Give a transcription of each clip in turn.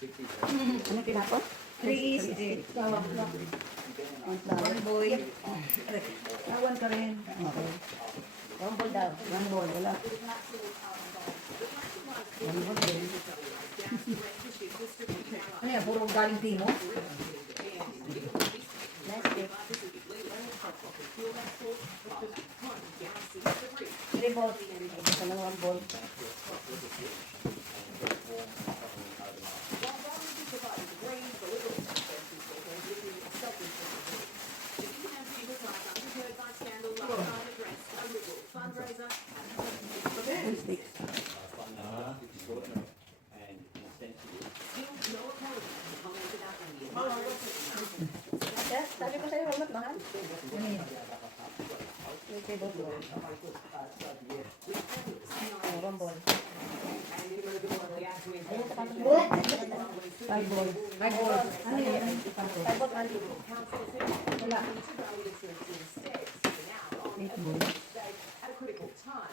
Ano tinapos? 3 easy. One boy. One ka rin. Okay. One ball daw. One ball. Wala. One ball din. Ano yan? Puro galing timo? Plastic. 3 balls. Ito lang 1 ball. Sabi ko sa'yo, wala mahal. Ano yun? Okay, ball. One ball. Five ball. Five ball. Ano yun? Five ball, one. Wala. Eight ball.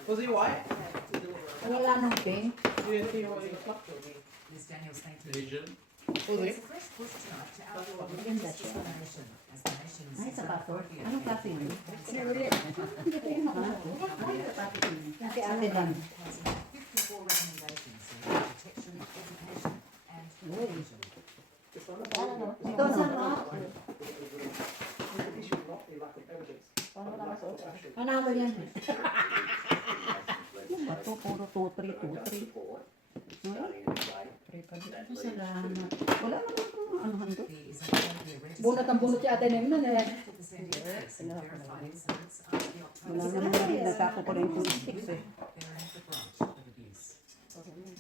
Was he white? Wala nang pink. Asian. Ganda siya. Ay, sapatos. Anong klase yun? Kasi ate lang. Ito na. Panalo yan. Bato, puro 2-3, 2-3. Salamat. Wala naman akong anuhan doon. Bunot ang bunot si ate na yun na eh. Wala naman na rin. Nagkako ko rin 2 sticks eh.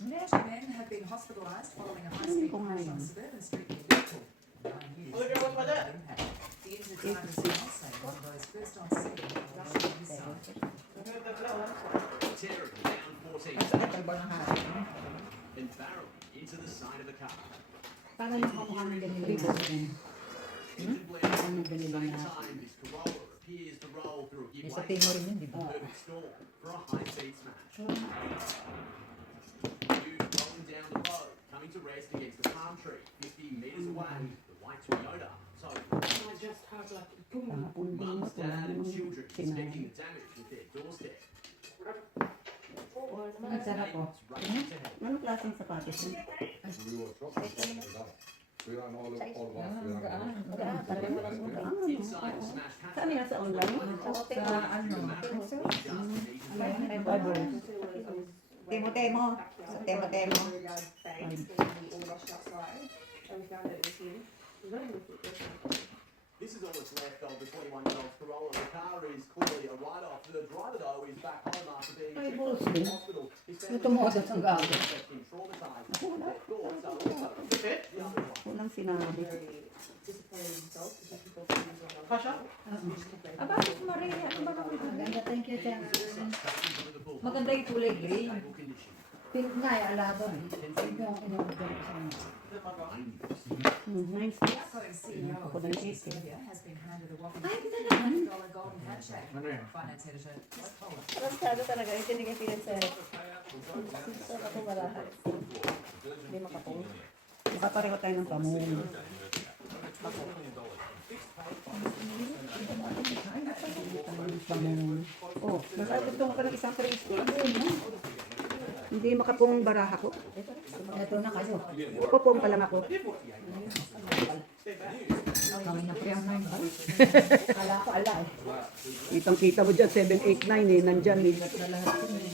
Men have been hospitalised following a high-speed crash on suburban street near Liverpool. 9 years after the impact. The injured driver is also one of those first on scene rushing inside. Terry down 14. Ito ba ng hari? And barrel into the side of the car. Parang nakamukha ng ganito. Engine blends at the same time. This Corolla appears to roll through a May giveaway. sa timo rin yun, di ba? Perfect storm for a high-speed smash. You rolling down the road, coming to rest against the palm tree, 50 metres away, the white Toyota. So, mums, dad and children inspecting the damage at their doorstep. Ang sarap po. Anong klaseng sapatos yun? Inside the smash Saan yan? Sa online? Sa ano? Temo-temo. Sa temo-temo. This is all that's left of the 21-year-old Corolla. The car is clearly a write-off. The driver, though, is back home after being Ay, checked boss, out din. in hospital. His family Ito mo sa tanggaw. has been traumatised. Their thoughts are also with the other one. Walang sinabi. Pasha? Aba, Maria. Ano ba naman? Maganda, thank you, Chen. Maganda yung kulay green. Stable condition. Pink nga, alado. Pink yung in-order ko sa inyo. 9 sticks. Outgoing CEO of Ako ng Virgin 8. Australia has been handed a whopping Ay, $50 talaga? golden handshake. Finance editor Chris Pollard. Masyado talaga. Ito hindi kayo pilit sa'yo. Saan ako malahat? Hindi makapong. Makapareho tayo ng pamuli. Oh, masabot ko pa ng isang phrase ko. Hindi makapong baraha ko. Ito na kayo. Pupong pa lang ako. Kami na priyang na yun. Kala ko ala eh. Kitang kita mo dyan, 7, 8, 9 eh. Nandyan eh. Na lahat yun eh.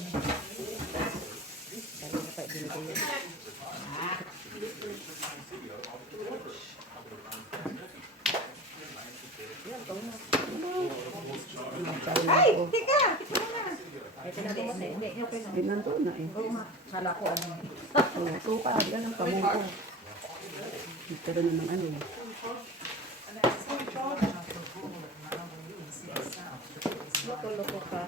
Ay! Tika! Tika mo na! Ito na din. Hindi, okay na. Nandun na eh. Kala ko ano. Oh, suka, yan ang pamungko. Ito rin naman ano eh. Loko-loko ka.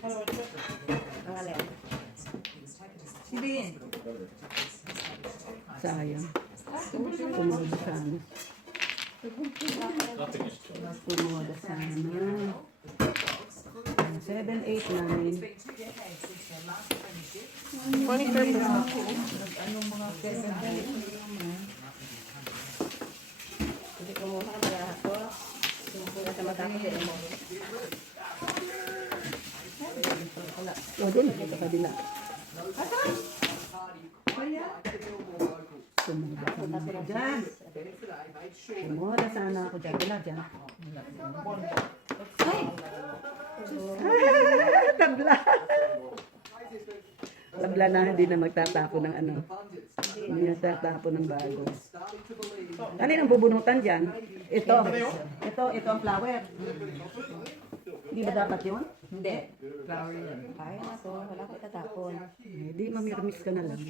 Ang alin. Sibihin. Sayang. Tumuloy sana. Tumuloy sana. 7, 8, 9. Monitor mo. Hindi ko muna ang baraha ko. Nasa mata ko din mo. O, din. Ito kabila. Sumuda ka muna dyan. Sumuda sana ako dyan. Wala dyan. Ay! Tabla. Tabla na hindi na magtatapo ng ano. Hindi na magtatapo ng bago. Ano yung bubunutan dyan? Ito. Ito ang flower. Hindi ba dapat yun? Hindi. Flower yun. Ay, ako. Wala ko itatapon. Hindi, mamirmis ka na lang.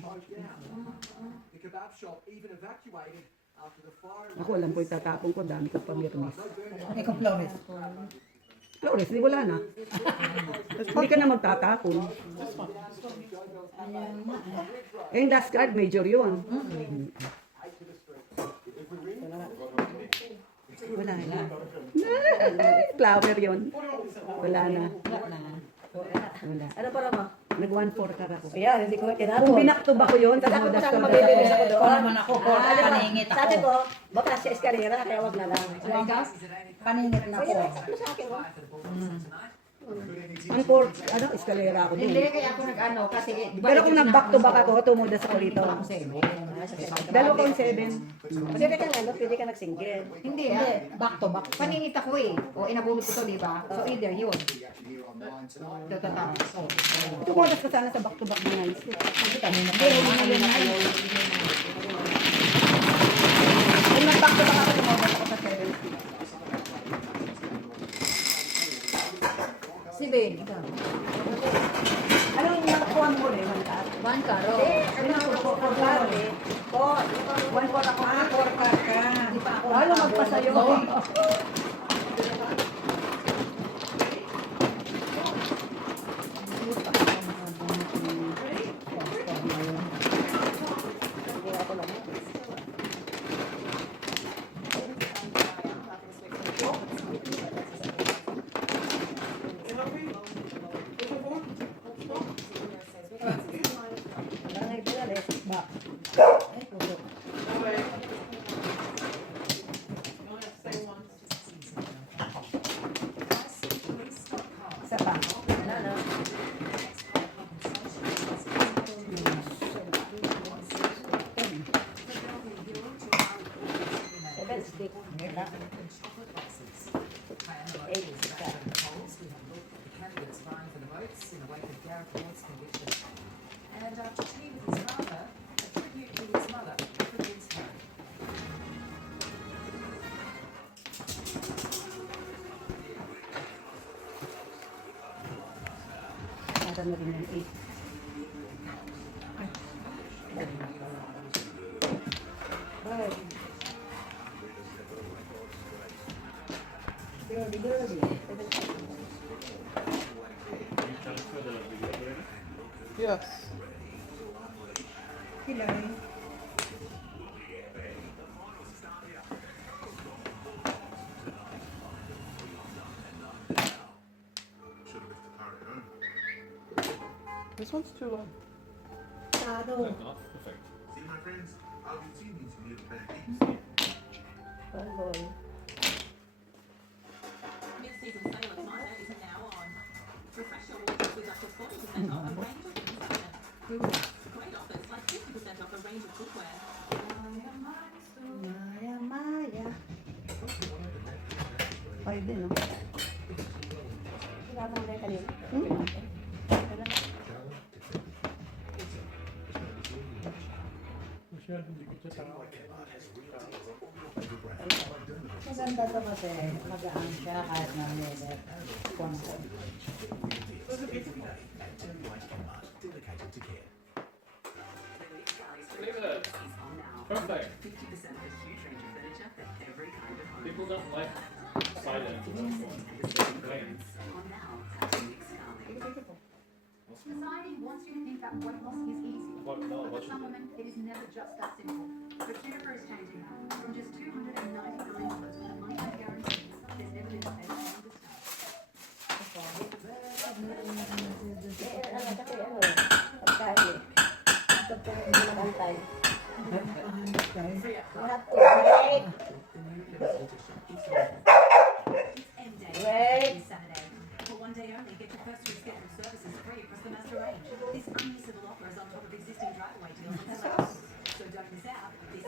The kebab shop even evacuated after the fire. Ako alam ko itatapon ko, dami ka pamirmis. Ikaw flores. Flores, di wala na. Hindi ka na magtatapon. Eh, yung dust guard, major yun. Wala na. Flower yun. Wala na. Wala. Ano para mo? Nag-1-4 ka ako. Ayan, hindi ko Kung tinapon. binakto ba ko yun, sa Sabi ko modas saan ko mabibilis ako doon. naman ako, po, paningit ako. Sabi ko, baka sa eskalera, kaya wag na lang. Paningit na Kaya ako. sabi ko sa akin, oh. Ang four, ano, eskalera ako Hindi, dun. kaya ako nag-ano, kasi... Pero kung nag-back to back ako, tumudas ako rito. Dalawa kong 7. Pwede ka ano, pwede ka nagsinggil. Hindi, back to back. Paningit ako eh. O inabulot ko to, di ba? So either yun. Tatatapos. Tumudas ka sana sa back to back na nice. Kanina pa yun. Kanina pa yun. Kung nag-back to back ako, tumudas ako sa 7. Si Ben. Anong nakuha mo ulit? One karo. Ano ako, pagkakari, po, 1-4 ako. 4 ka. Di pa ako. Lalo magpasayo. hindi ako lang. Parang nagbilal eh. Ba? Ay, puso. Isa pa. Wala na. Seven stick. Eight stick. Candidates vying for the votes in the wake of Gareth Ward's conviction. And after tea with his father, a tribute to his mother begins her. Para na rin yung 8. Yes. This one's too low. Ano? See, my friends, I'll continue to live back. Pangol. Mid-season sale at Myer is now on. Refresh your wardrobe with up to 40% off a range of fashion. Great offers like 50% off a range of footwear. Maya, Maya. Ay, din, no? Sila mo na yung kanina. Maganda to kasi magaan siya kahit na leather. Comfort. Perfect. People don't like silence. Society wants you to think that weight loss is easy. What, no, what But for should some women, it is never just that simple. But Juniper is changing that. From just $299 with a money-back guarantee, there's never been a better time to start. Ano kasi ano, pagka hindi nakantay. Wait. Saturday. For one day only, get your first rescheduled services free across the master range. This unmissable offer is on top of existing driveway deals and sales. So don't miss out. This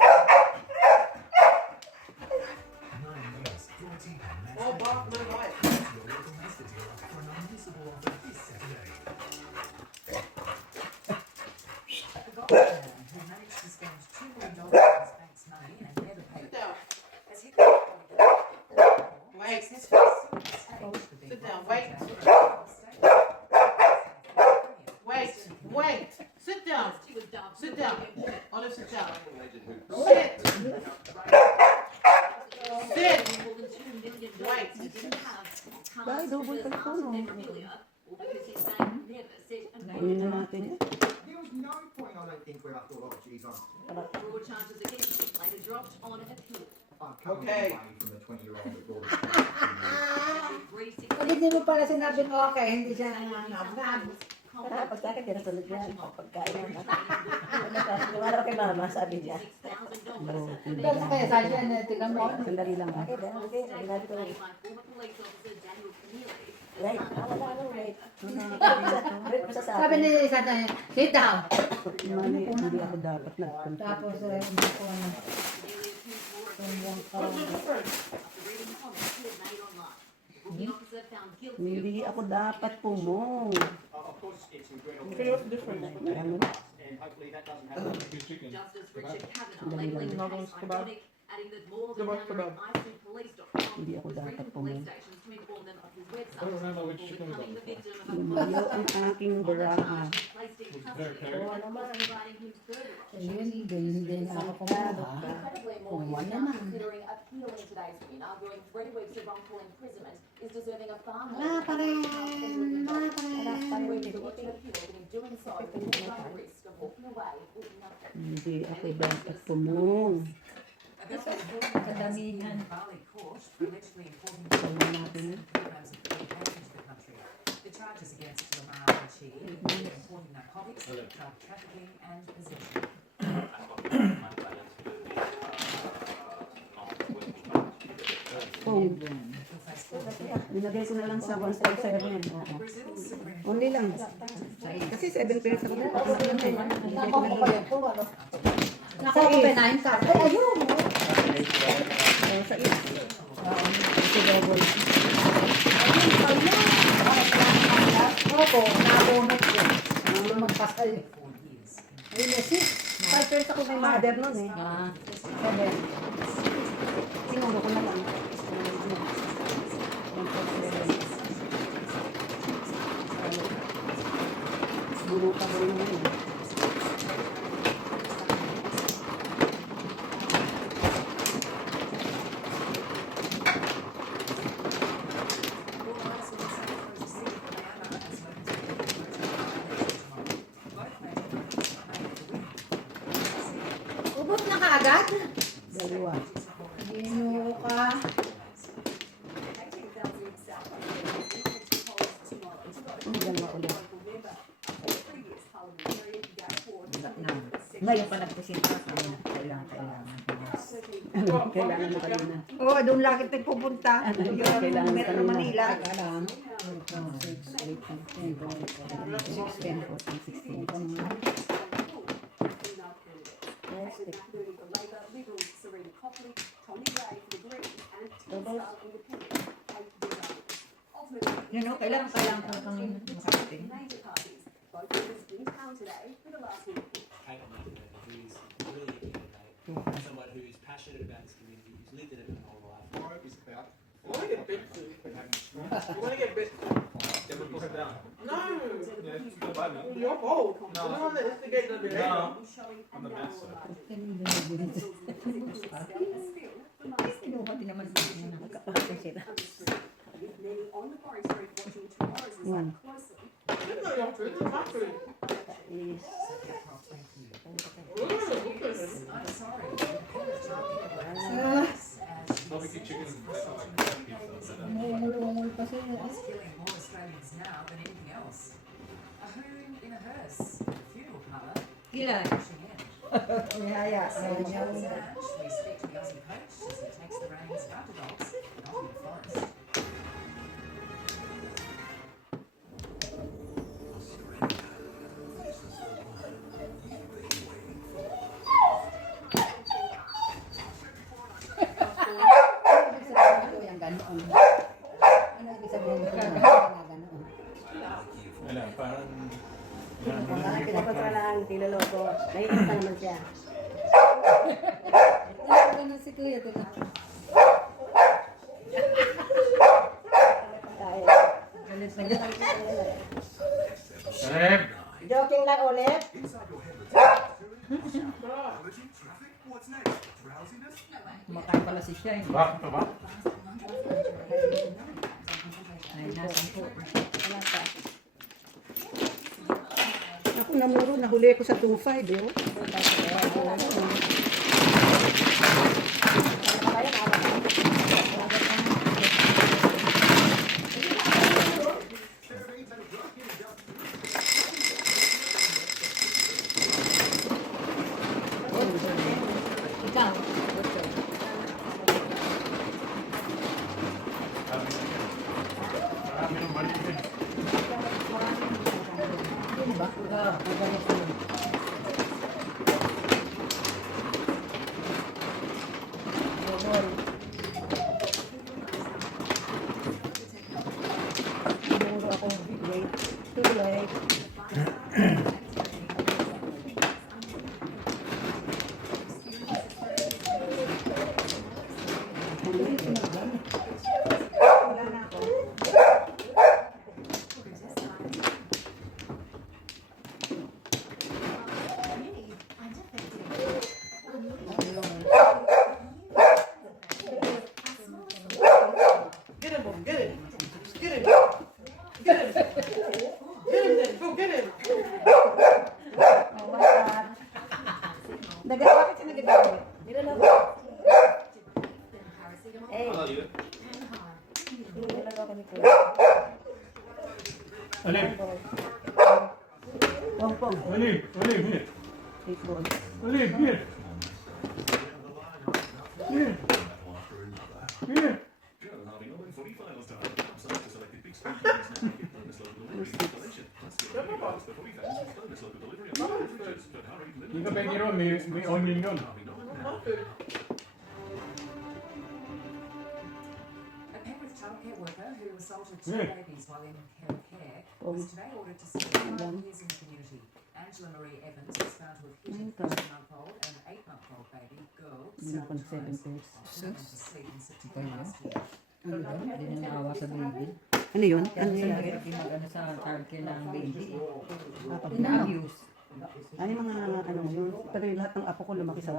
Oh, Bob, no, right. the golf player who managed to spend $2 million of his bank's money and never paid it back has hit the Wait. Sit down, wait. Wait. Sit down. Sit down. Olive, sit down. Sit. Sit. Wait. Dahil double telepono. Kunin na natin yan. There was no point, I don't think, where I thought, oh, geez, Fraud charges against him later dropped on appeal. I'm coming Okay. away from the 20-year-old that brought us. Pag hindi mo pala sinabing okay, hindi siya nangangab. Pag sa akin, tinasunod yan. Pagkain yan. Lumala kay mama, sabi niya. Pero kaya sa siya, tingnan mo. Sandali lang ha. Okay, sinabi ko, wait. Wait, wala, wait. Wait, masasabi. Sabi ni isa niya, sit down. Mali, hindi ako dapat nagpunta. Tapos, hindi ko ano. Hindi ako dapat pumong. Of course, it's regrettable. Feels different. Ano? And hopefully that doesn't happen. Chicken. Justice Richard Kavanaugh labeling the Nuggles, case kebab. ironic, adding that more than Kebab, kebab. ICpolice.com Hindi ako was dapat written pumunta. police stations to inform them of his website I don't remember which before chicken it becoming the was. victim of a Lumayo ang aking baraha. placed in Very custody, clear. also providing him further Yun, hindi na ako kumuha. Incredibly, Kung Morgan wala is now naman. considering appealing today's win, arguing 3 weeks of wrongful imprisonment is deserving of far more. Wala pa rin. Wala pa rin. We're launching an appeal, but in doing so, we will run the risk of walking away with nothing. Hindi ako dapat pumong. Kadamihan. Bali court for allegedly importing Wala natin. kilograms of cocaine into the country. The charges against Lamar Rashid include importing narcotics, drug trafficking, and possession. Pong. He'll face court Nilagay ko na lang sa 1.7. Oo. Brazil's Supreme Only lang. Kasi 7 pesos ako. Nilagay ko na lang. Nako ko pa yun po, ano? Nako ko pa na yun, sabi. Ay, ayun! Oh, sa is. Kasi double. Opo, nabunot ko. Magpasal. 4 years. Ayun na sis. 5 pesos ako may mother nun eh. Ah, 7. Sinuro ko na lang. Ano? 1.7. Bunutan ko rin yun. ubos na kaagad? Dalawa. Ginoo ka. Dalawa ulit. Ngayon pa nagpresenta sa amin. Kailangan. Ano? Kailangan na kanina. Oo, doon lagi tayo pupunta. Kailangan Yung Metro kanina. Manila. 6, 10, 14, 16. Yun o, kailangan ko kang makarating. Kate Martin, who's really a candidate, someone who's passionate about this community, who's lived in it her whole life. Tomorrow is about No! Your fault. No. You're the one that instigated the behavior. I'm the master. Kinuha din naman sila. Nakakapagod sila. Yan. It's not your food, it's my food. Is. I'm sorry. Barbecue chicken is like Mungul-ungul pa sila. What's killing more Australians now than anything else? A who in a hearse, a funeral parlour, Kila. pushing in. Nihaya. We speak to the Aussie coach as he takes the reins of underdogs in Nottingham Forest. Yung ganoon. Ano ibig sabihin ko na ganoon? Wala, parang... Parang pinapasara lang, tinuloko. Naiinis pa naman siya. Ganun si Kuya. Ito. Dahil, Galit na galit. Seb! joking lang ulit. Kumakain pala si Shine. Bakit pa ba? Ay, nasan po. Wala pa. Ako namuro, nahuli ko sa 2.5 eh. Oh. Ikaw. Marami ng mali din. Ano ba? Magalit na. Namuro ako. Wait. Tuloy. Wala na ako. Get him, Boom, get him. Get him. Get him. Get him then. Go get him. Oh, what's up? Bakit siya nagagamit? Niloloko. Eh, I'll eat it. niloloko ni Kuya. Alin? Pong-pong. Alin? Alin? Here. Baseball. Alin? Here. Here. Here. Hindi ka pwede ron, may onion yun. A Penrith childcare worker who assaulted two Yeah. babies while in her care was today ordered to serve 5 years in the community. Angela Marie Evans was found to have hit a 13-month-old and an 8-month-old baby girl several times while putting them to sleep in September last year. Ano ba? Hindi na naawa sa baby. Ano yun? Kaya Ano sila yun? mag-ano sa childcare ng baby. Na-abuse. Ano yung mga ano yun? Pero yung lahat ng apo ko lumaki sa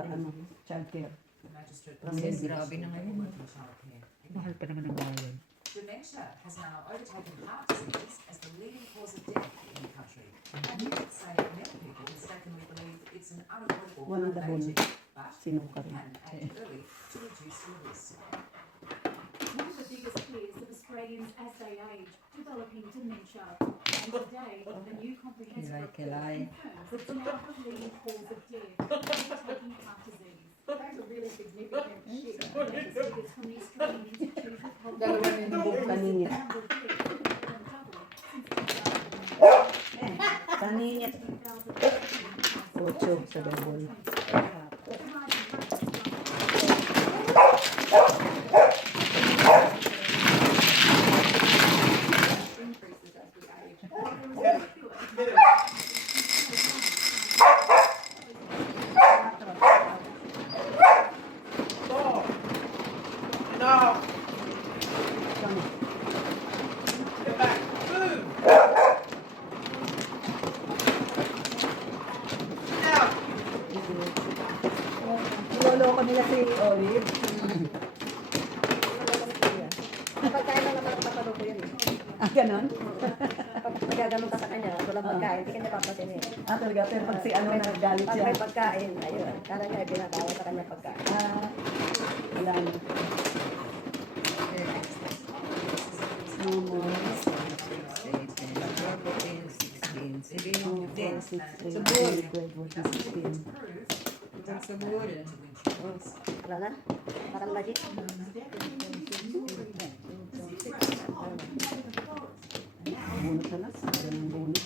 childcare. The magistrate Kasi was grabe na ngayon. working childcare. Mahal pa naman ang bayan. Dementia has now overtaken heart disease as the leading cause of death in the country. And experts say many people mistakenly believe it's an unavoidable Walang part of dahon. aging, but Sino ka rin? can act early to reduce your risk. One of the biggest fears of Australians as they age, developing dementia. And today, the new comprehensive report Kilay. confirms it's now the leading cause of death, overtaking heart disease. That's a really significant shift. That's figures from the Australian Institute of Health. Dalawa na yung Kaningit. The number of deaths has more than doubled since 2009. Kaningit. 8 sa double. Stop. Enough. Get back. Move. Now. Niloloko nila si Olive. Pagkain lang naman ang matanong ko yun. Ah, ganon? Pag nagaganon ka sa kanya, walang pagkain, hindi ka niya papasin eh. Ah, talaga. Pero pag si ano nagalit Pag siya. may pagkain, ayun. Kala niya, binabawal sa kanya pagkain. Ah, wala na. No more. 14, 16, Sibino din. Subol. Grade 16. Subol. Wala na? Parang magic. Bunot na lang. Ang bunot.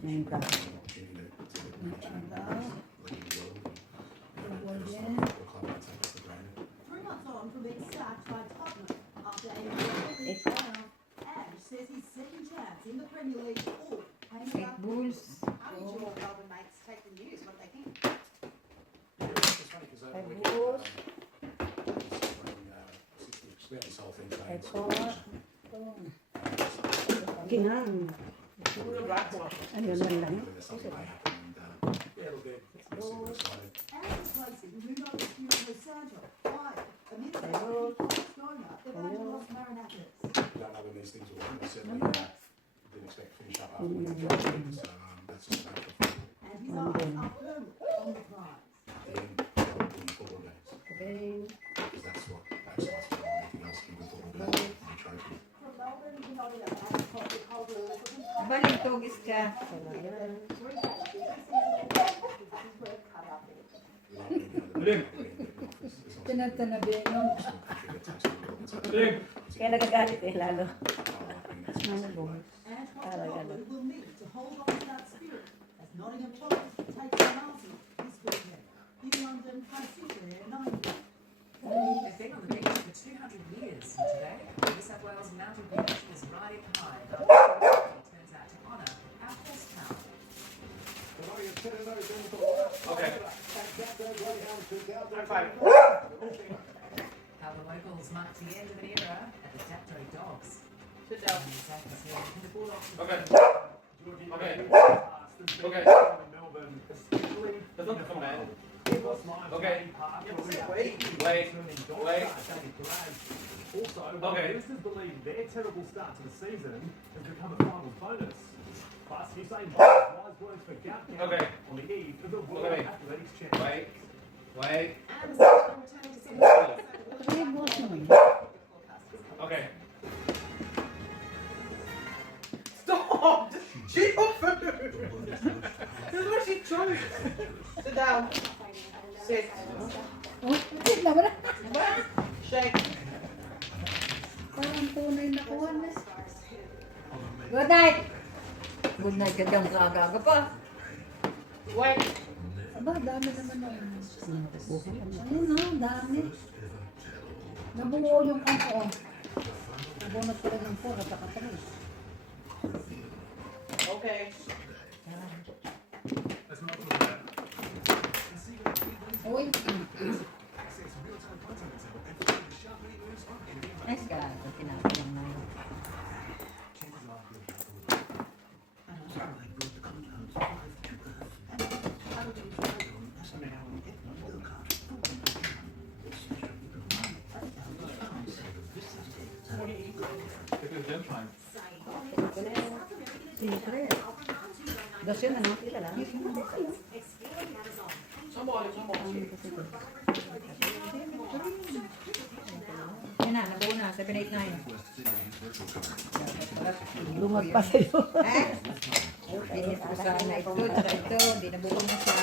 Ngayon ka. Red Bulls. Ginang. Ano lang lang. Balik tugis ka. Tinatanabi nung Kaya nagagalit eh, lalo. They've been on the beach for 200 years, and today, New South Wales Mountain Beach is riding high. Turns out to honour our horsepower. Okay. How the locals marked the end of an era at the Dapto Dogs. Sit down. The Bulldogs. Okay. Okay. Okay. That's not the command. Okay. Wait. Okay. Boosters believe their terrible start to the season has become a finals bonus. Plus, Usain Bolt wise words for Gout Okay. on the eve of the World Okay. Athletics Championship. Wait. And the Southern returning to Sydney. Okay. Stop! She's on food! This is what she's trying. Sit down. Sit. Sit na ba na? Shake. Parang tunay na kuha na. Good night! Good night ka dyan, kaaga pa. Wait. Aba, dami naman na. Ayun na, dami. Nabuo yung kampo. Nabunot ko lang yung po, katakatay. Okay. Uy. Nice ka. Tinatanong na yun. Siyempre. Dos yun, ano? Kita lang. Yan na, nabuo na. 789. Lumag pa sa'yo. Eh? Pinis ko sana ito, tsaka ito. Hindi nabuo na siya.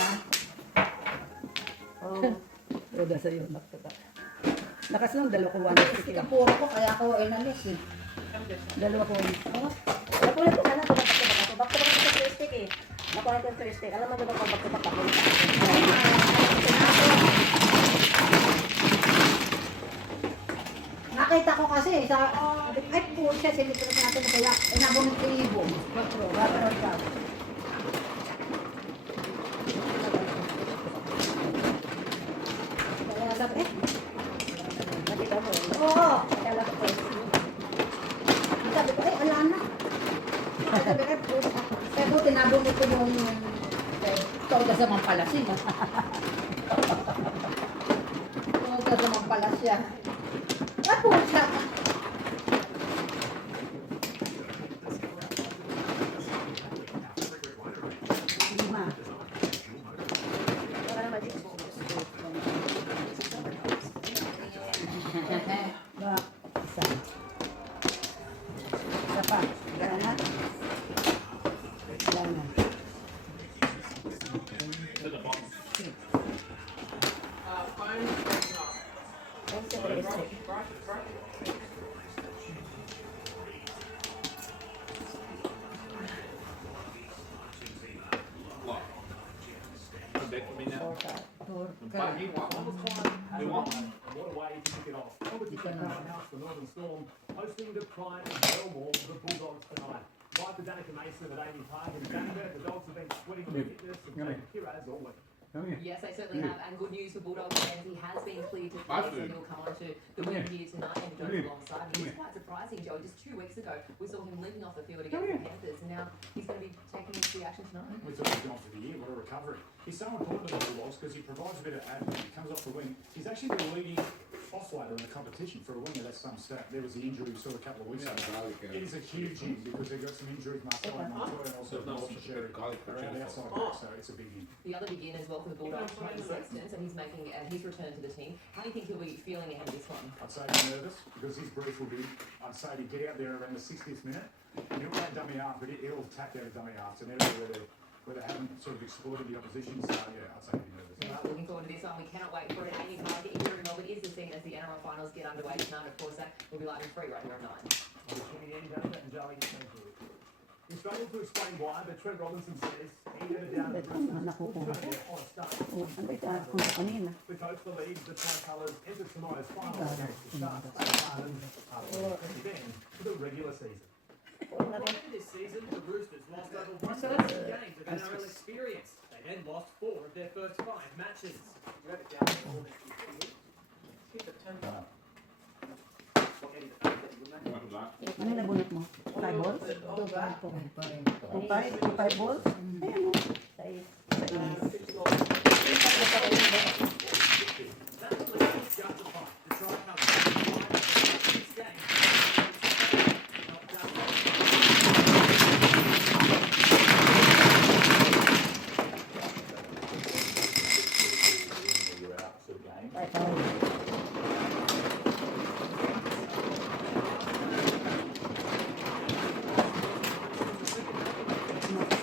Roda sa'yo. Lakas lang, dalawa ko 150. Kapuro ko, kaya ako inalis eh. Dalawa ko. Nakulit ko sana, back-to-back sa first stick eh. Nakulit ko sa first stick. Alam mo diba kung back-to-back ako? Nakita ko kasi sa... Ay po siya, sinipinat natin na kaya. Nabunod ko yung ibon. Kaya sabi, Nakita mo. oo. Kaya ko Sabi ko, ay, ala na. Sabi ko, pusa. Kaya buti nabunod ko yung... Toga sa mga palasin. Toga sa mga palasya. Ay, pusa. Lima. Wala naman dito. Ba, isa. Isa pa. Shortcut. Finals climb has arrived. What a way to kick it off. Competition powerhouse, the Northern Storm, hosting the pride of Belmore, the Bulldogs tonight. Like the Danica Mason at Amy Park in Danica, the Dogs have been sweating on the fitness of David Kira as always. Come here. Yes, they certainly have. And good news for Bulldogs fans, he has been cleared to play, so he'll come on to the win here tonight and Jones alongside him. It's quite surprising, Joe. Just 2 weeks ago, we saw him limping off the field against the Panthers, and now he's going to be taking into the action tonight. We thought he'd gone for the year. What a recovery. He's so important to the Bulldogs because he provides a bit of admin. He comes off the wing. He's actually the leading oscillator in the competition for a winger. That's some stat. There was the injury we saw a couple of weeks ago. It is a huge in because they've got some injuries, Marcelo and Montoya, and also Nelson Sherry around the outside back, so it's a big in. The other big in as well for the Bulldogs, Tony Sexton, so he's making his return to the team. How do you think he'll be feeling ahead of this one? I'd say he's nervous because his brief will be, I'd say to get out there around the 60th minute. He'll play dummy half, but he'll attack out a dummy half. So never where they haven't sort of exploited the opposition. So yeah, I'd say he'll be nervous. Right, looking forward to this one. We cannot wait for it. Amy Park here in Melbourne is the scene as the NRL finals get underway tonight. Of course, that will be live and free right here at 9. He struggled to explain why, but Trent Robinson says he never doubted the Roosters will turn it on a start. The coach believes the Tri-Colours enter tomorrow's final against the Sharks State Island after then for the regular season. Prior to this season, the Roosters lost over 1,000 games of NRL experience. They then lost 4 of their first 5 matches. Ano yung nabunot mo? 5 balls? 5 balls? Ayan o.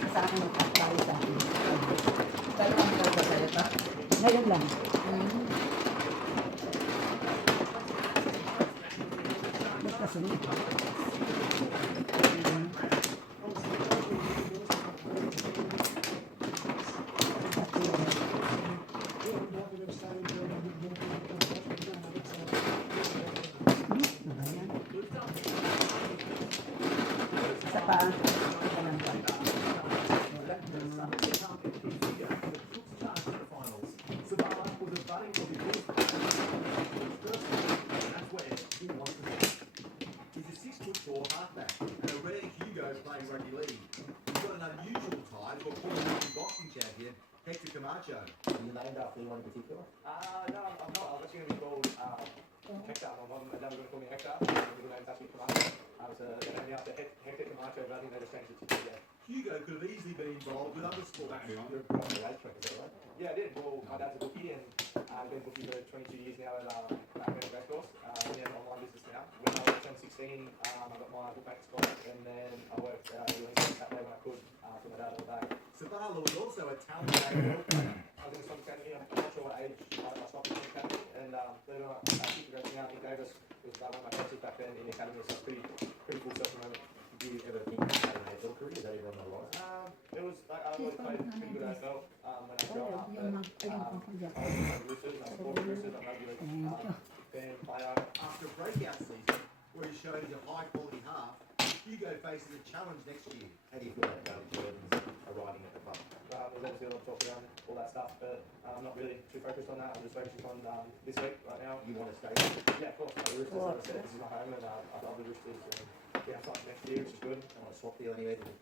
Sa akin ang tayo sa akin. Ngayon lang. Basta sunod. Isa pa. You named after anyone in particular? No, I'm not. I'm actually going to be called Hector. I'm never going to call me Hector. My middle name's actually Camacho. They named me after Hector Camacho, but I think they just changed it to Hugo. Hugo could have easily been involved with other sports. You're on the racetrack, is that right? Yeah, I did. Well, my dad's a bookie, and I've been bookie for 22 years now at Academy Race Course. I'm in an online business now. When I was 16, I got my bookmaking scholarship, and then I worked at Saturday when I could for my dad on the back. Sabala was also a talented AFL player. I was in the Stockton Academy. I'm not sure what age I stopped in the Academy, and believe it or not, keep progressing out. I think Davis was one of my coaches back then in the Academy, so it's pretty cool stuff at the moment. Did you ever think you had an AFL career? Is that ever on the horizon? It was, I always played pretty good AFL when I grew up. I was Roosters, I supported Roosters, I'm rugby league fan player. After a breakout season where he showed he's a high quality half, Hugo faces a challenge next year. How do you feel about David Jordan's arriving at the club? There's obviously a lot of talk around all that stuff, but I'm not really too focused on that. I'm just focused on this week right now. You want to stay? Yeah, of course. The Roosters, as I said, this is my home, and I love the Roosters. And yeah, I'm signed next year, which is good. I want to swap deal anyway to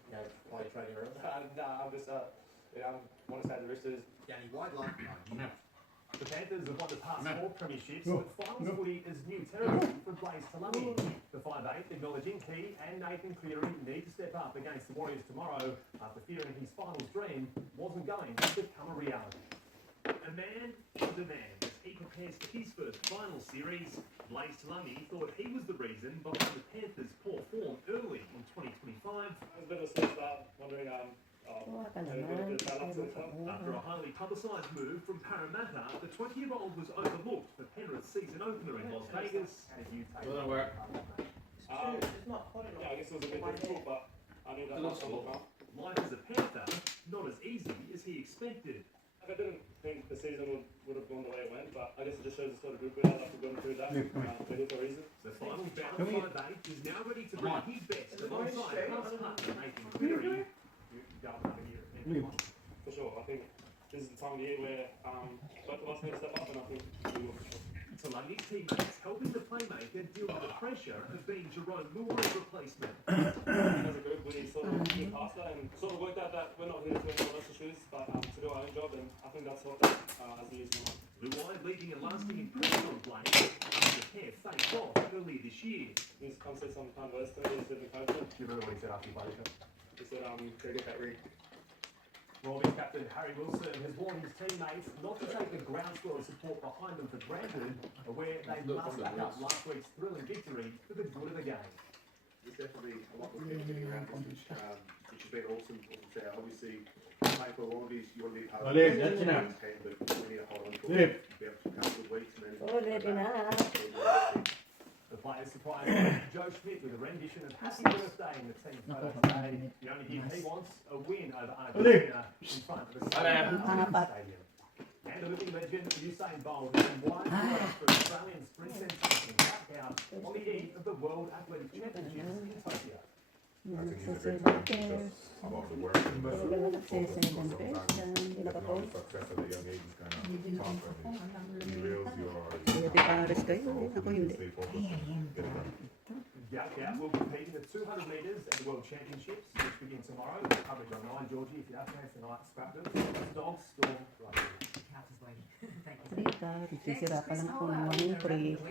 play a training room. I'm just want to stay at the Roosters. Danny White, like The Panthers have won the past 4 premierships, but finals footy is new territory for Blaze Talami. The 5'8", acknowledging he and Nathan Cleary need to step up against the Warriors tomorrow after fearing his finals dream wasn't going to become a reality. A man is a man. He prepares for his first final series. Blaze Talami thought he was the reason behind the Panthers' poor form early in 2025. I was a bit of a slow start, wondering After a highly publicised move from Parramatta, the 20-year-old was overlooked for Penrith's season opener in Las Vegas. And you take Doesn't work. it's not hot enough. Yeah, I guess it was a bit difficult, but I knew that was life as a Panther, not as easy as he expected. I didn't think the season would have gone the way it went, but I guess it just shows the sort of group we had after going through that. They're here for a reason. The final bout of 5'8" is now ready to bring his best alongside past partner Nathan Cleary. Go up another year. For sure. I think this is the time of the year where both of us need to step up, and I think we will for sure. Tolani's teammates helping the playmaker deal with the pressure of being Jerome Moore's replacement. As a group, we sort of moved past that and sort of worked out that we're not here to fill anyone else's shoes, but to do our own job, and I think that's what as the years go on. Luai leaving a lasting impression on Blake after the pair faced off earlier this year. He's come said some kind words to me. He's been coaching. Do you remember what he said after you played him? He said, "Go get that rig." Robbie captain Harry Wilson has warned his teammates not to take the groundswell of support behind them for granted, where they must back up last week's thrilling victory for the good of the game. There's definitely a lot more people getting around this, which has been awesome. Obviously, playing for all of these, you want to be part of Oleh, the that's enough. team, but we need to hold on to Oleh. it. Be able to couple of weeks and then. Ready na. The players surprised Joe Schmidt with a rendition of Happy Birthday in the team photo today. The only gift he wants, a win over Argentina in front of the stadium. And the living legend Usain Bolt has been wide praise for Australian sprint sensation back out on the eve of the World Athletic Championships in Tokyo. About the work and the Nagsiseven success at a young age is kind of tough and it derails your Kaya di pares kayo. Ako hindi. stay focused and get it done. Gap will compete in the 200 metres at the World Championships, which begin tomorrow. Coverage on 9, Georgie, if you have chance tonight, scrap them. Dogs, Storm, right. Couch is waiting. Thank you. Rita, nagsisira pa lang ako ng 1-3.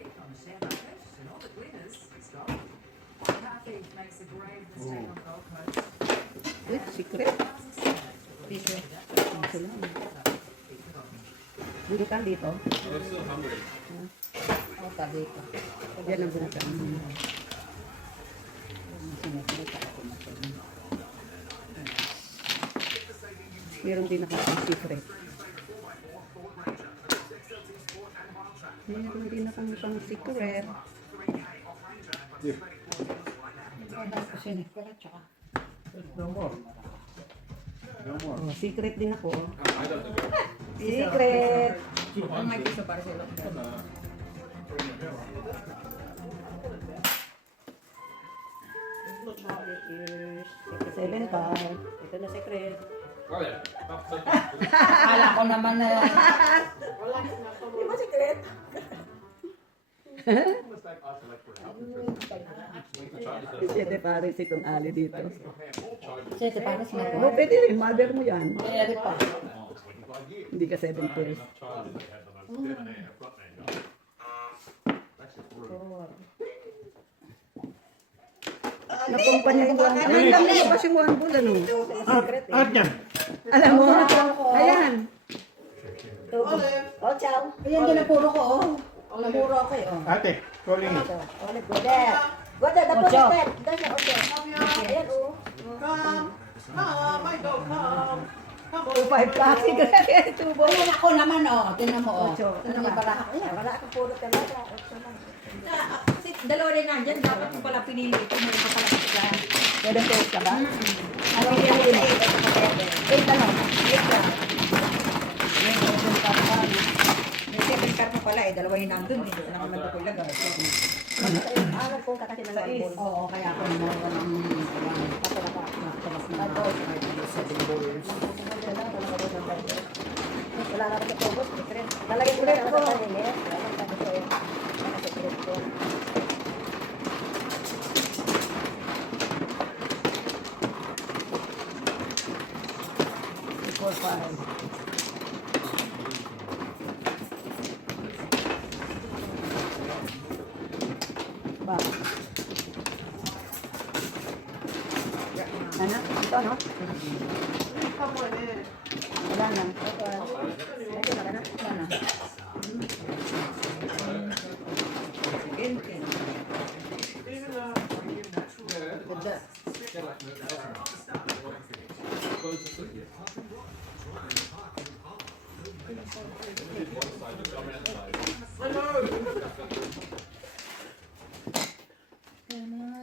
McCarthy makes a grave mistake on Gold Coast. Uy, secret. Piso. Ito lang. Bunukan dito. O, tabi ko. Yan ang bunukan. Sinusunod ako na ito. Meron din ako ang secret. Meron din ako pang secret. No more. No more. Oh, secret din ako. Secret! Ang may piso para sa'yo. Seven pa. Ito na secret. Kaya. Akala ko naman na... Di ba secret? Siyete pares itong ali dito. Siyete pares na Oh, pwede rin. Mother mo yan. Pwede pa. Hindi ka 7 pairs. Nakumpanya yung one. Ay, lang na ba siyang one bull, ano? At yan. Alam mo, ayan. O, ciao. Ayan din ang puro ko, oh. Naburo ako eh. Ate, calling you. Ulit, Godet. Godet, dapat Godet. Godet, okay. Ayan, o. Oh, 5 kasi. Grabe, tubo. Ayan ako naman, oh. Tingnan mo, oh. Ocho. Tingnan mo pala. Ayan, wala akong puro talaga. Kasi dalawa rin nandyan, dapat mo pala pinili. Ito mo rin pa pala isa. 7 pairs ka ba? Ano yung pinili? 8 ano? 8 lang. May 7 card mo pala eh, dalawa yung nandun eh. Wala naman ito ko ilagay. Alam ko kasi na lang ball. Oo, kaya ako naman ko ng... Wala na rin ito, secret. Lalagyan ko rin ako sa kanila. Sabi ko yun. Secret ko. 4, 5. Ba? Ano? Ito, no? Wala na. Wala na.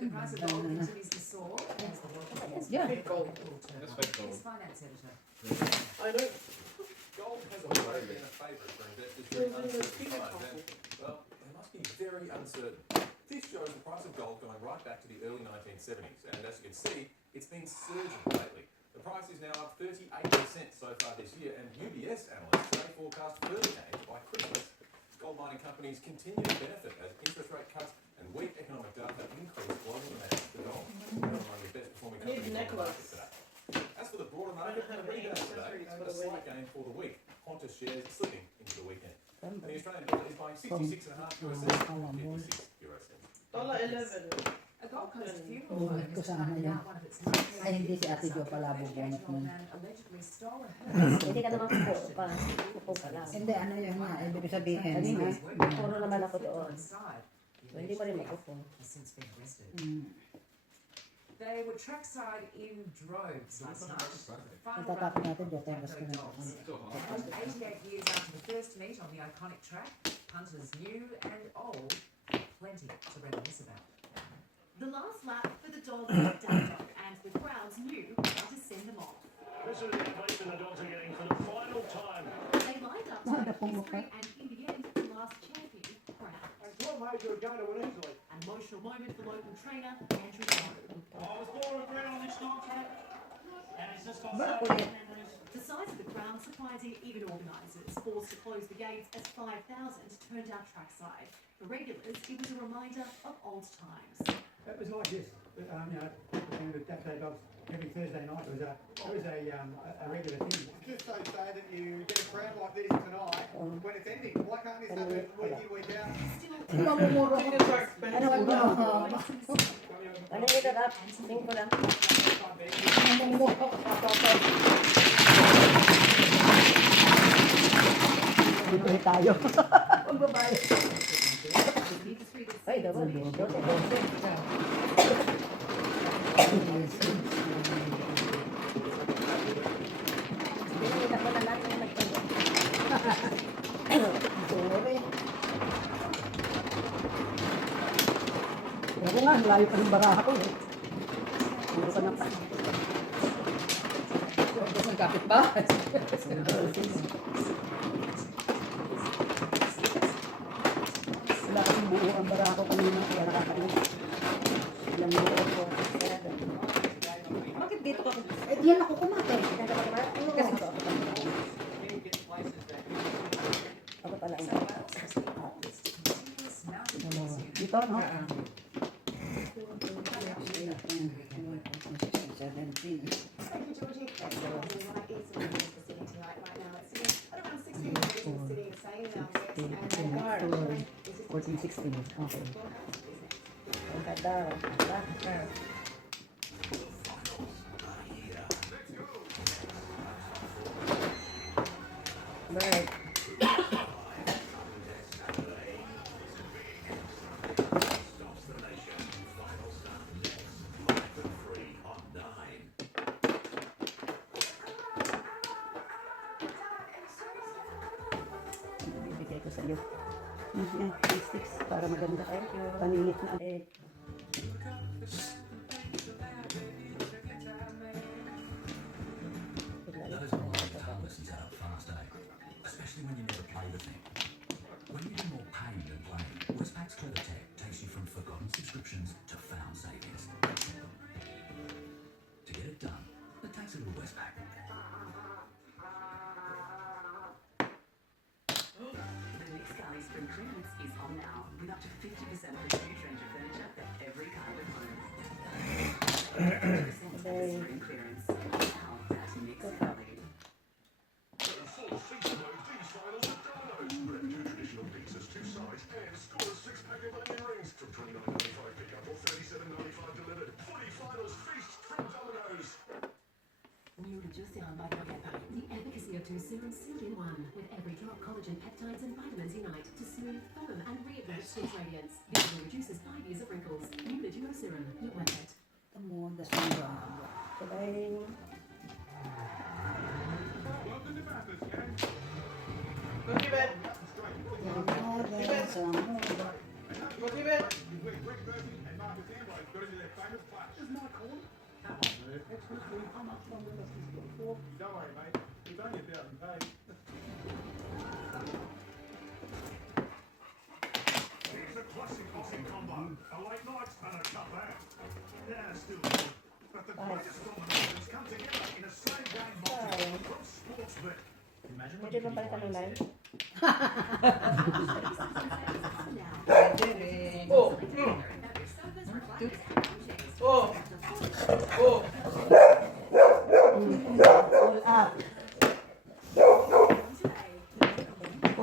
The price of gold continues to soar. Thanks to Yeah. His finance editor. I know. Gold has always been a favourite for investors during uncertain times, and, well, they must be very uncertain. This shows the price of gold going right back to the early 1970s, and as you can see, it's been surging lately. The price is now up 38% so far this year, and UBS analysts today forecast further gains by Christmas. Gold mining companies continue to benefit as interest rate cuts and weak economic data increase global demand for gold. They're among the best performing companies on the market today. As for the broader market, a rebound today, but a slight gain for the week. Qantas shares slipping into the weekend. And the Australian dollar is buying 66.5 euro cents, 56 euro cents. $11. A Gold Coast funeral Bubunot home ko is sana tracking yun. down one of its nurses. Ay, hindi si Ate Jo pala bubunot mo. Man allegedly stole her. Hindi ka naman kupo pa. Kupo pa lang. Hindi, ano yun nga, ibig sabihin. Kanina, Ha? puro naman ako doon. Hindi pa rin makupo. Has since been arrested. Mm. They were trackside in droves last night. Final Itatapon round natin dito, of tapos Tango ka Dogs. 88 years after the first meet on the iconic track, punters new and old have plenty to reminisce about. The last lap for the dogs is done, and the crowds knew how to send them off. This is the information the dogs are getting for the final time. They lined up to make history, and in the end, the last champion crowned. And Tom Major are going to win easily. An emotional moment for local trainer Andrew Lowe. I was born and bred on this night track, and it's just got Ba- so many memories. The size of the crowd surprising even organisers, forced to close the gates as 5,000 turned out trackside. For regulars, it was a reminder of old times. It was like this, you know, with Saturday Dogs every Thursday night. It was a regular thing. It's just so sad that you get a crowd like this tonight when it's ending. Why can't this happen week in, week out? Mamumuro ko. Ano ba? Ano yung up? Tingin ko lang. Mamumuro ko. Dito tayo. Magbabayad. Ay, dapat. Pinakita ko na natin yung nagtago. Sorry. Pero nga, layo pa ng baraha ko eh. Puro ka na pa. Tapos ng kapitbahay. Wala kasing buo ang baraha ko kanina. Kaya nakakalimutan. Ilang buo ko. Bakit dito ka? Eh, diyan ako kumatay. Kasi ako pala ang Dito, no? 17. Working 16. Okay. ang ganda. Bird. Bibigay ko sa iyo. Yan, sticks para maganda. Paningit na. Those online car lessons add up fast, especially when you never play the thing. When you do more paying than playing, Westpac's Clever Tech takes you from forgotten subscriptions to found savings. To get it done, it takes a little Westpac. The Nick Scali Spring Clearance is on now, with up to 50% of the huge range of furniture for every kind of home. 50% of the spring clearance. Now at Nick Scali. Full feature mode, these finals are Domino's. Grab 2 traditional pizzas, 2 sides, and score a 6-pack of onion rings from $29.95 pickup or $37.95 delivered. Footy finals feast from Domino's. New Reducing by L'Oréal. The efficacy of 2 serums sealed in one. With every drop, collagen, peptides and vitamins unite to smooth, firm and reignite skin radiance. Visually reduces 5 years of wrinkles. New Duo Serum. Look like it. Welcome to Bathurst, gang. Go to bed. Go to bed. Rick Murphy and Marcus Ambrose got into their famous clash. Is my corner? Come on, dude. How much longer does this go for? Don't worry, mate. It's only 1,000 paid. a late night and a cutback. Yeah, still good. But the greatest combinations come together in a same game multi from Sportsbet. Pwede ba pala talulay? Oh! Oh! Oh! All up.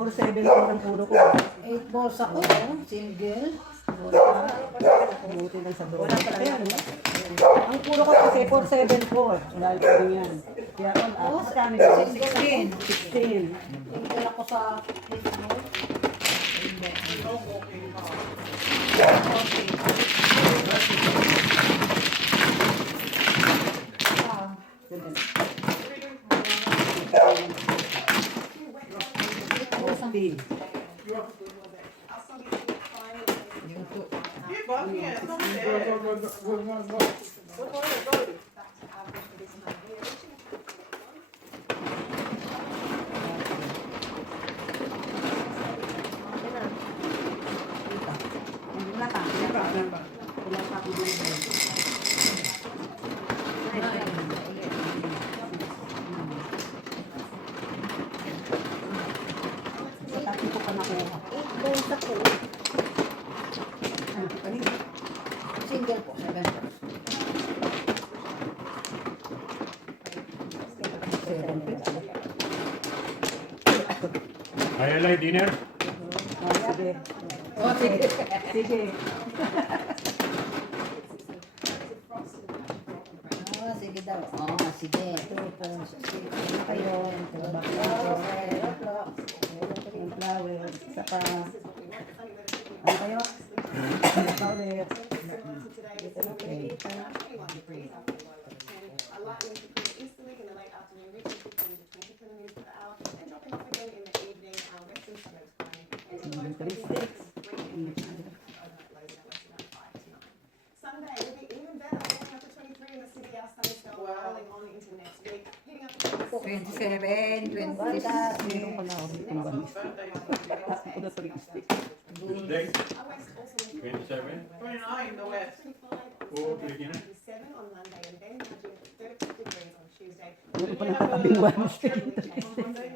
4-7 ko ang puro ko. 8 balls ako, single. Buti lang sa doon. Wala pala yan. Ang puro ko kasi 4-7 ko. Wala pa rin yan. Kaya all up. Magkano yun? 16. Single ako sa 8 balls. Single po, 7 balls. Ay, alay, dinner? Sige. Oh, sige. Sige. Sige daw. Sige. Sige kayo. Yung flower. Saka, ano kayo? Flower. Okay. Sunday will be even better. Walking up to 23 in the city. Our sun is still rolling on into next week. Heating up to 27, 26. Meron ko na ako itong banis. Tapos ko na 3 sticks. Date? 27? 29 in the west. Oh, beginner? 27 on Monday and then nudging 36 degrees on Tuesday. Meron pa nakatabing Wednesday.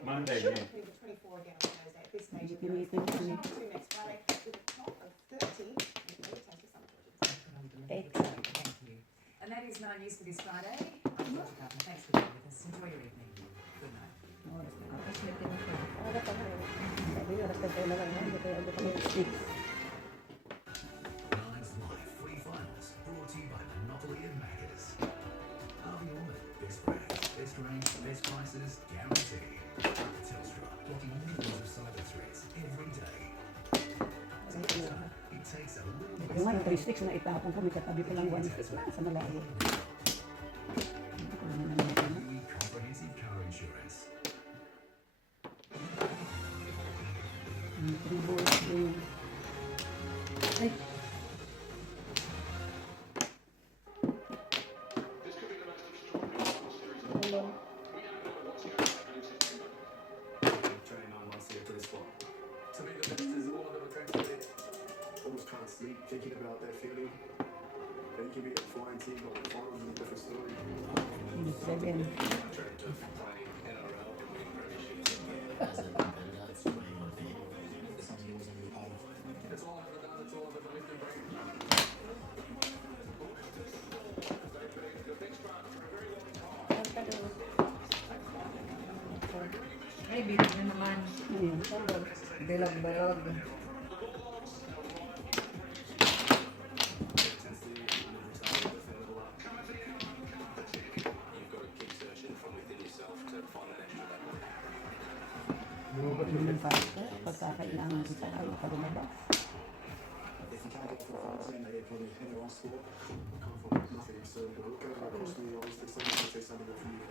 Monday, yeah. 24 again on Thursday. At this stage, Kinitin ko niya. next Friday with a top of 30 and maybe take to some Thank you. And that is 9 news for this Friday. I'm Dr. Gardner. Thanks for being with us. Enjoy your evening. Good night. Nine's Live Free Finals, brought to you by Monopoly and Maccas. Harvey Norman, best brand, best range, best prices, guaranteed. Telstra, blocking millions of cyber threats every day. It takes a little bit Yung nga, yung 3 sticks na itapon ko, may katabi ko lang 1 stick na sa malayo. comprehensive car insurance. 3 balls din. Ay! To me, the best is all I've ever tasted. Almost can't sleep thinking about that feeling. Then you can be a flying team or the finals is a different story. 7. That's all I've ever done. That's all I've ever lived and Ay, bilis na naman. Bilag-balag. Yung pasta, pagkakailangan kita kayo pa lumabas. if you can't get to the finals, then they probably head their own score. Come from nothing, so go across me, obviously someone will say something for you.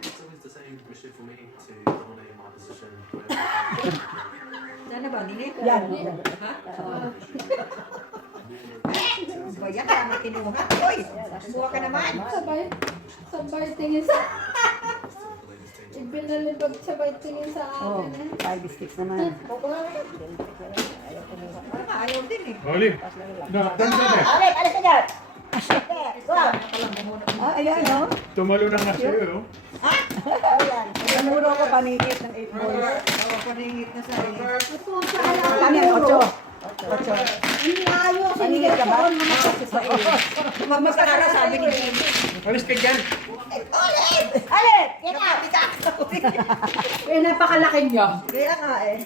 It's always the same mission for me to dominate my position wherever Sana ba? Ninit? Yan. Ha? Baya ka naman kinuha. Uy! Buha ka naman. Sabay tingin sa... Ibinalibag sabay tingin sa Oh, akin eh. 5 sticks naman. Baba. Ayaw ko Ayaw din eh. Oli. Alis ka dyan. Ayan, no? Tumalo na nga sa'yo, no? Ayan. Namuro ko paningit ng 8 balls. Oo, paningit na sa iyo. Kami, 8. 8. Hindi ayos. Hindi Paningit ka ba? Magkakara sabi ni Jimmy. Alis ka dyan. Ulit! Alit! Yan na! Eh, napakalaki niyo. Kaya nga eh.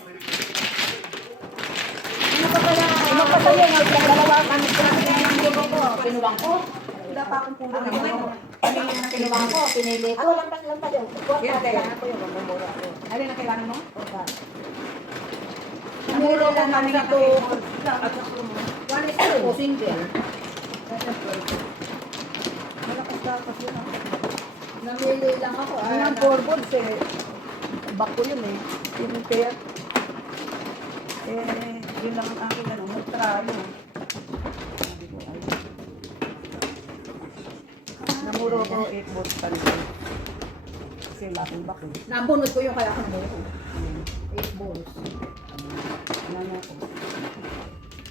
Ano pa pala? Ano pa sa'yo? Dalawa kami Pinuwang ko. Wala pa akong puno. Pinuwang ko. Pinili ko. Lampas yun. Yan, Kailangan ko yun. Mamura ko. Ano na kailangan mo? Namuro ko kami ito. One is two. Single. Malakas dapat yun. Namili lang ako. Ano ang 4 balls eh. Back ko yun eh. Yung pair. Yun lang ang aking ano. Magtrayo. Namuro ko 8 balls pa rin. Kasi laking back eh. Nabunod ko yung kaya ko namuro ko. 8 balls. Wala na ako.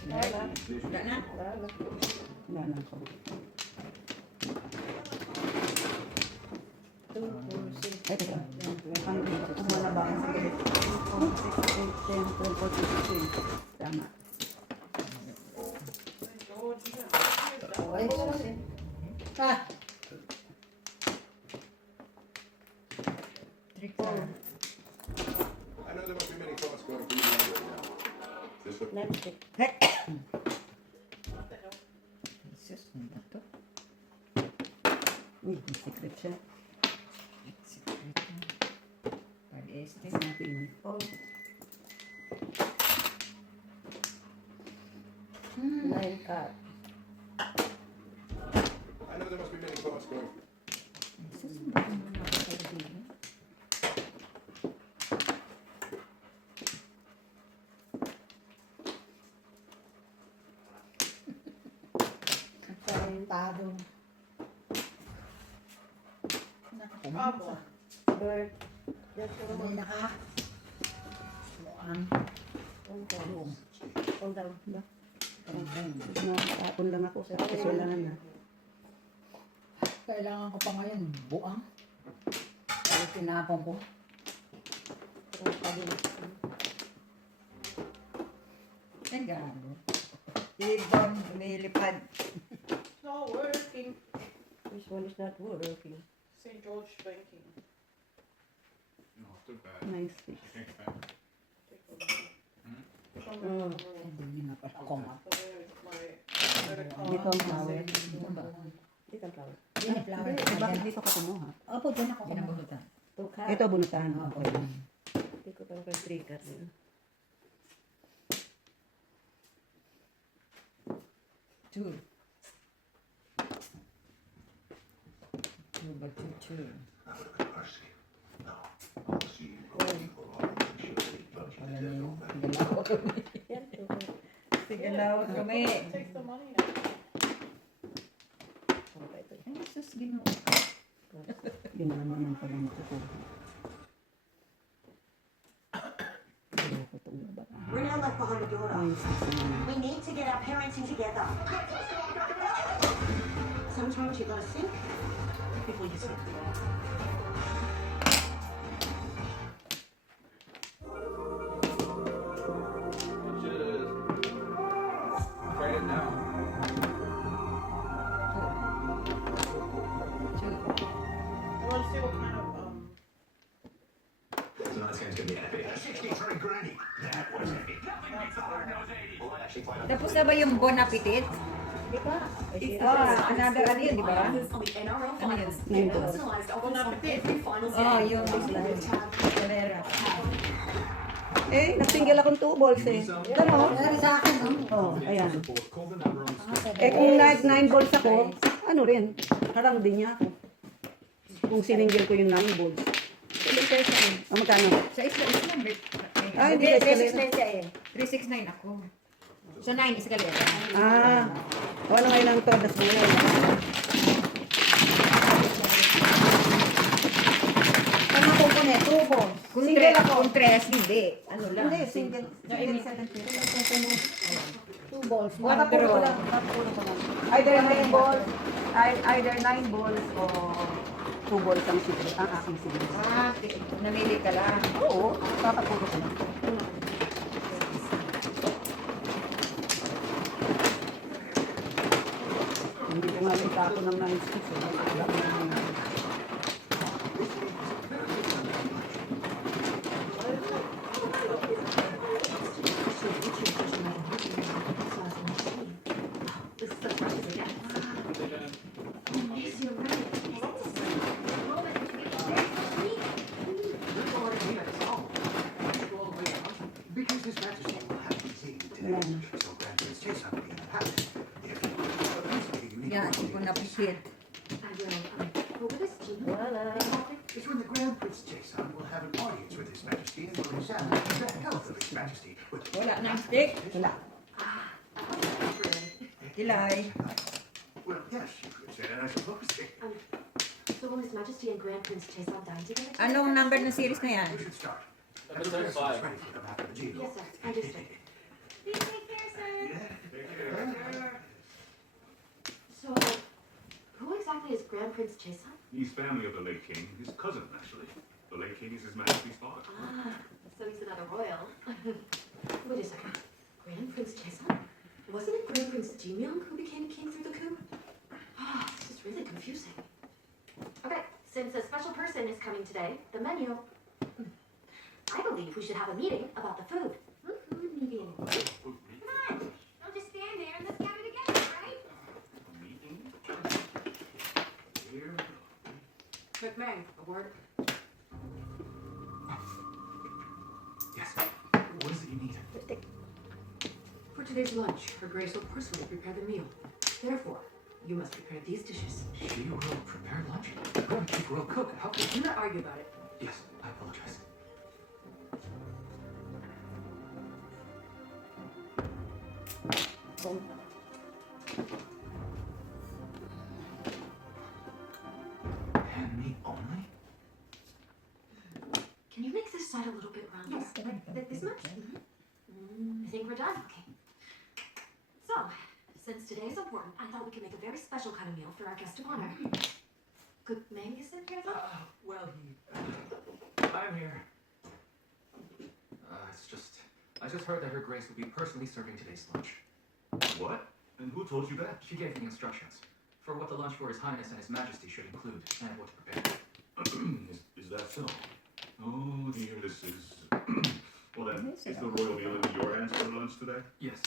Wala na. Wala na ako. 2, 4, 6. Ay, teka. Kumala ba ang sige? 6, 8, 10, 12, 14, 15. Tama. Okay. Ha? 3, 4. I know there must be many thoughts going through your mind right now. This look Sus, ano ba to? Uy, may secret siya. Secret. Pag-este. Sabi mo. Nine card. I know there must be many thoughts going through. Talentado. Abo. Bird. Hindi na ka. Buwan. Tulong. Down ba? Nakatapon lang ako sa kasulanan na. Kailangan ko pa ngayon buang. Kaya tinapon ko. Ay, gago. Ibon, lumilipad. It's not working. This one is not working. St. George banking. No, too bad. Nice fish. Hindi na pa ako nga. Dito ang flower. Dito ba? Dito ang flower. Hindi, flower. Bakit dito ka kumuha? Opo, dyan ako. Pinabunutan. Ito bunutahan. Okay. Hindi ko pa kay 3 card. 2. 2 by 2, 2. Sigalawat kami. Take the money out. Ay, sus, gino. Yun naman ang pala makukuha. We're now left behind a door. We need to get our parenting together. Sometimes you gotta think before you speak. Try it now. I want to see what kind of Tonight's game's gonna be epic. 63 granny. That was epic. Well, I actually played Tapos na ba yung Bon Appetit? Di ba? Another ano yun, di ba? On the NRL Ano yun? finals, personalised offers on every finals Oh, game. yung Carrera. Eh, nagsingle akong 2 balls eh. Ano? Pero sa akin, no? Oh, ayan. Call the number on the screen. Eh kung 9 balls ako, ano rin, harang din niya ako. Kung siningil ko yung 9 balls. Magkano? Sa isa lang. Ah, hindi Hindi, ka escalator. 369 siya eh. 369 ako. So 9 escalator. Ah, wala ngayon ang todas mo yun. Pangako ko na, 2 balls. Kung Single ako. Kung tres, hindi. Ano lang. Hindi, single 70. 2 balls. Katapulo ko lang. Katapulo ko lang. Either 9 balls, either 9 balls o 2 balls ang single. Ang aking single. Ah, namili ka lang. Oo, katapulo ko lang. Hindi ko nga rin tapo ng 9 sticks. This is the fresh as it gets. Yes, you're right. Because His Majesty will have to see today, so Grand Prince Jason will be in the palace. If you Yeah, hindi ko na-appreciate. I will. But with this team, it's when the Grand Prince Jason will have an audience with His Majesty and will examine the health of His Majesty with Wala nang stick. Wala. Kilay. Well, yes, you could say that, I suppose. So will His Majesty and Grand Prince Jason dine together? Anong number ng series na yan? We should start. Number 35. Ready for them after the jingle. Yes, sir. Understood. So, who exactly is Grand Prince Jason? He's family of the late king, his cousin, actually. The late king is His Majesty's father. Ah, so he's another royal. Wait a second. Grand Prince Jason? Wasn't it Grand Prince Jimyong who became king through the coup? Ah, this is really confusing. Okay, since a special person is coming today, the menu. I believe we should have a meeting about the food. Food meeting. Come on, don't just stand there and let's gather together, right? McMahon, a word. Yes. What is it you need? For today's lunch, Her Grace will personally prepare the meal. Therefore, you must prepare these dishes. She will prepare lunch. Good, she will cook. How could Do not argue about it. Yes, I apologize. Hand meat only? Can you make this side a little bit round? Yes, like this much? I think we're done. Okay. So, since today is important, I thought we could make a very special kind of meal for our guest of honor. Good man, you said, Grandpa? I'm here. I just heard that Her Grace will be personally serving today's lunch. What? And who told you that? She gave me instructions for what the lunch for His Highness and His Majesty should include and what to prepare. is that so? Oh dear, this is... well then, is the royal meal in your hands for lunch today? Yes.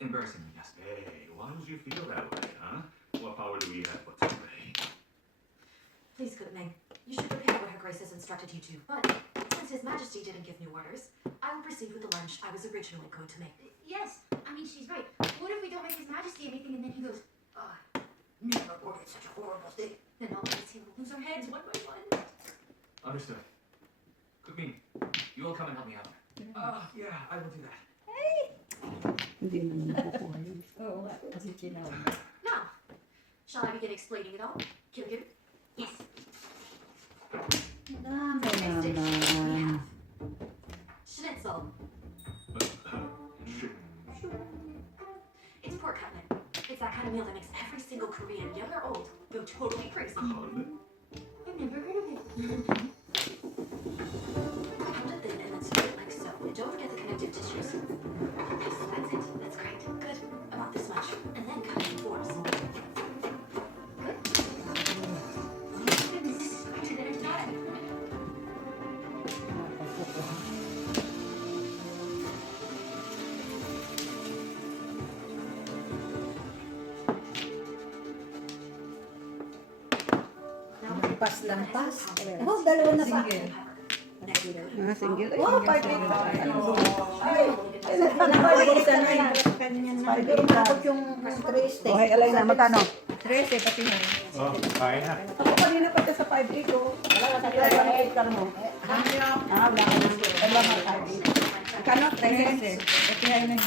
Embarrassingly, yes. Hey, why would you feel that way, huh? What power do we have but to obey? Please, good man. You should prepare what Her Grace has instructed you to. But since His Majesty didn't give new orders, I will proceed with the lunch I was originally going to make. Yes, I mean, she's right. What if we don't make His Majesty anything and then he goes, Never ordered such a horrible thing. Then all of us here will lose our heads one by one. Understood. Cook me. You will come and help me out. Yeah, I will do that. Hindi naman nakukuha yun. Oo nga, kasi kinawa. Now, shall I begin explaining it all? Kim? Yes. Next dish. Schnitzel. It's pork cutlet. It's that kind of meal that makes every single Korean, young or old, go totally crazy. I've never heard of it. Pound it thin and then spread it like so. And don't forget the connective tissues. Yes, that's it. That's great. Good. About this much. And then cut it in fours. Good. Oh my goodness, this is quicker than I thought. Lampas. Oh, dalawa na pa. Single. Oh, 5 Tapos yung steak. Okay, alay na, magkano? 13, pati na. Oh, kaya na. Ako kanina pa sa 5-8 oh. Wala ka sa 5-8 ka mo. Wala ka na. Wala ka 5-8. Magkano? 13. Pati na yun.